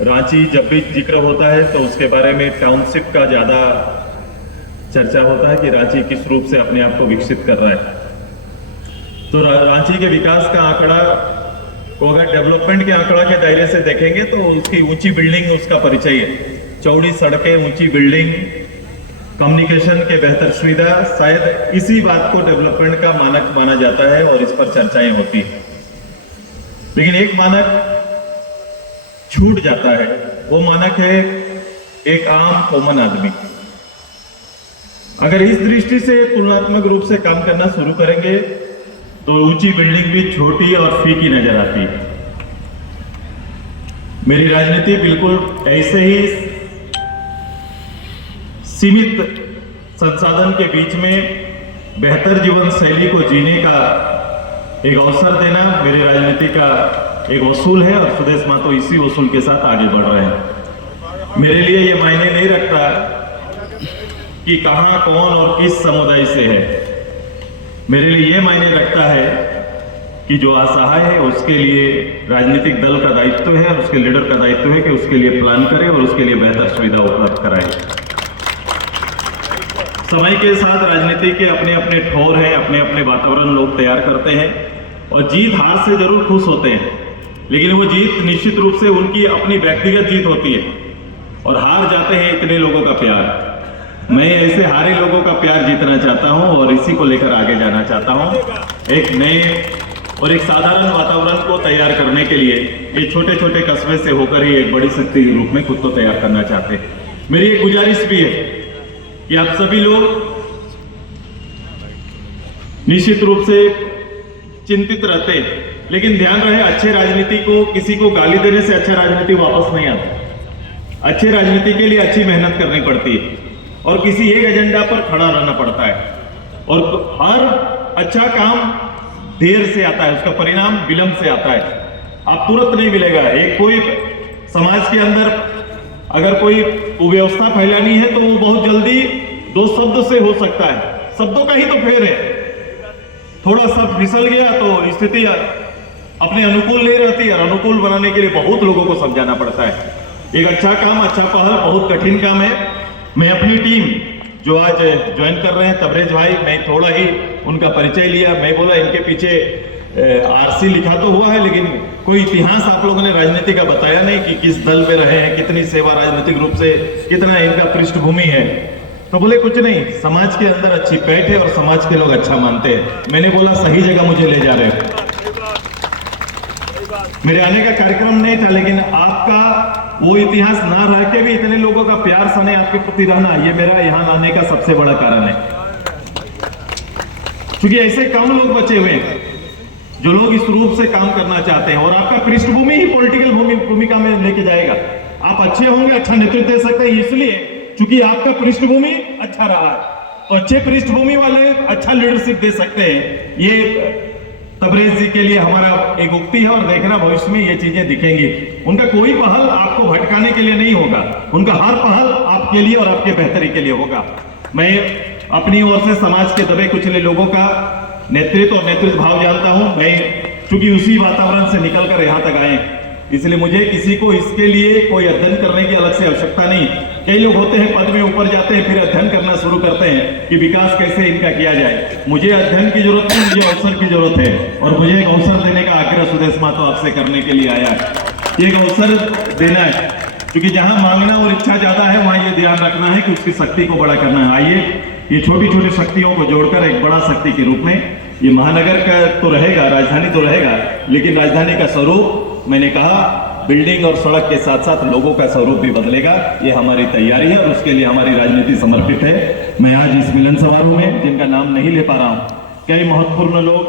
रांची जब भी जिक्र होता है तो उसके बारे में टाउनशिप का ज़्यादा चर्चा होता है कि रांची किस रूप से अपने आप को विकसित कर रहा है। तो रांची के विकास का आंकड़ा को अगर डेवलपमेंट के आंकड़ा के दायरे से देखेंगे तो उसकी ऊंची बिल्डिंग उसका परिचय है। चौड़ी सड़कें, ऊंची बिल्डिंग, कम्युनिकेशन के बेहतर सुविधा, शायद इसी बात को डेवलपमेंट का मानक माना जाता है और इस पर चर्चाएं होती हैं। लेकिन एक मानक छूट जाता है, वो मानक है एक आम कॉमन आदमी। अगर इस दृष्टि से तुलनात्मक रूप से काम करना शुरू करेंगे तो ऊंची बिल्डिंग भी छोटी और फीकी नजर आती है। मेरी राजनीति बिल्कुल ऐसे ही सीमित संसाधन के बीच में बेहतर जीवन शैली को जीने का एक अवसर देना मेरी राजनीति का एक वसूल है और सुदेश महतो इसी वसूल के साथ आगे बढ़ रहे हैं। मेरे लिए ये मायने नहीं रखता कि कहां, कौन और किस समुदाय से है। मेरे लिए ये मायने रखता है कि जो असहाय है उसके लिए राजनीतिक दल का दायित्व है और उसके लीडर का दायित्व है कि उसके लिए प्लान करे और उसके लिए बेहतर सुविधा उपलब्ध कराए। समय के साथ राजनीति के अपने अपने ठोर हैं, अपने अपने वातावरण लोग तैयार करते हैं और जीत हार से जरूर खुश होते हैं, लेकिन वो जीत निश्चित रूप से उनकी अपनी व्यक्तिगत जीत होती है और हार जाते हैं इतने लोगों का प्यार। मैं ऐसे हारे लोगों का प्यार जीतना चाहता हूं और इसी को लेकर आगे जाना चाहता हूं। एक नए और एक साधारण वातावरण को तैयार करने के लिए ये छोटे छोटे कस्बे से होकर ही एक बड़ी शक्ति के रूप में खुद को तैयार करना चाहते हैं। मेरी एक गुजारिश भी है कि आप सभी लोग निश्चित रूप से चिंतित रहते हैं, लेकिन ध्यान रहे अच्छे राजनीति को किसी को गाली देने से अच्छा राजनीति वापस नहीं आता। अच्छे राजनीति के लिए अच्छी मेहनत करनी पड़ती है और किसी एक एजेंडा पर खड़ा रहना पड़ता है और हर अच्छा काम देर से आता है, उसका परिणाम विलंब से आता है। आप तुरंत नहीं मिलेगा। एक कोई समाज के अंदर अगर कोई कुव्यवस्था फैलानी है तो वो बहुत जल्दी दो शब्द से हो सकता है। शब्दों का ही तो फेर है। थोड़ा शब्द फिसल गया तो स्थिति अपने अनुकूल नहीं रहती और अनुकूल बनाने के लिए बहुत लोगों को समझाना पड़ता है। एक अच्छा काम, अच्छा पहल बहुत कठिन काम है। मैं अपनी टीम जो आज ज्वाइन कर रहे हैं, तबरेज भाई, मैं थोड़ा ही उनका परिचय लिया। मैं बोला इनके पीछे आरसी लिखा तो हुआ है, लेकिन कोई इतिहास आप लोगों ने राजनीति का बताया नहीं कि किस दल में रहे हैं, कितनी सेवा राजनीतिक रूप से, कितना इनका पृष्ठभूमि है। तो बोले कुछ नहीं, समाज के अंदर अच्छी पैठ है और समाज के लोग अच्छा मानते हैं। मैंने बोला सही जगह मुझे ले जा रहे हो। मेरे आने का कार्यक्रम नहीं था, लेकिन आपका वो इतिहास ना रह के भी इतने लोगों का प्यार सने आपके प्रति रहना, ये मेरा यहाँ आने का सबसे बड़ा कारण है। क्योंकि ऐसे कम लोग बचे हुए हैं जो लोग इस रूप से काम करना चाहते हैं और आपका पृष्ठभूमि ही पॉलिटिकल भूमिका में लेके जाएगा। आप अच्छे होंगे, अच्छा नेतृत्व दे सकते हैं, इसलिए क्योंकि आपका पृष्ठभूमि अच्छा रहा है। तो अच्छे पृष्ठभूमि वाले अच्छा लीडरशिप दे सकते हैं। ये तबरेज जी के लिए हमारा एक उक्ति है और देखना भविष्य में ये चीजें दिखेंगी। उनका कोई पहल आपको भटकाने के लिए नहीं होगा, उनका हर पहल आपके लिए और आपके बेहतरी के लिए होगा। मैं अपनी ओर से समाज के दबे कुचले लोगों का नेतृत्व और नेतृत्व भाव जानता हूं। मैं चूंकि उसी वातावरण से निकलकर यहाँ तक आए, इसलिए मुझे किसी को इसके लिए कोई अध्ययन करने की अलग से आवश्यकता नहीं। कई लोग होते हैं पद में ऊपर जाते हैं, फिर अध्ययन करना शुरू करते हैं कि विकास कैसे इनका किया जाए। मुझे अध्ययन की जरूरत नहीं, मुझे अवसर की जरूरत है और मुझे एक अवसर देने का आग्रह सुदेश महतो आपसे करने के लिए आया है। एक अवसर देना है, क्योंकि जहां मांगना और इच्छा ज्यादा है वहां ये ध्यान रखना है कि उसकी शक्ति को बड़ा करना है। आइए ये छोटी छोटी शक्तियों को जोड़कर एक बड़ा शक्ति के रूप में, ये महानगर का तो रहेगा, राजधानी तो रहेगा, लेकिन राजधानी का स्वरूप मैंने कहा बिल्डिंग और सड़क के साथ साथ लोगों का स्वरूप भी बदलेगा। ये हमारी तैयारी है और उसके लिए हमारी राजनीति समर्पित है। मैं आज इस मिलन समारोह में, जिनका नाम नहीं ले पा रहा हूं, कई महत्वपूर्ण लोग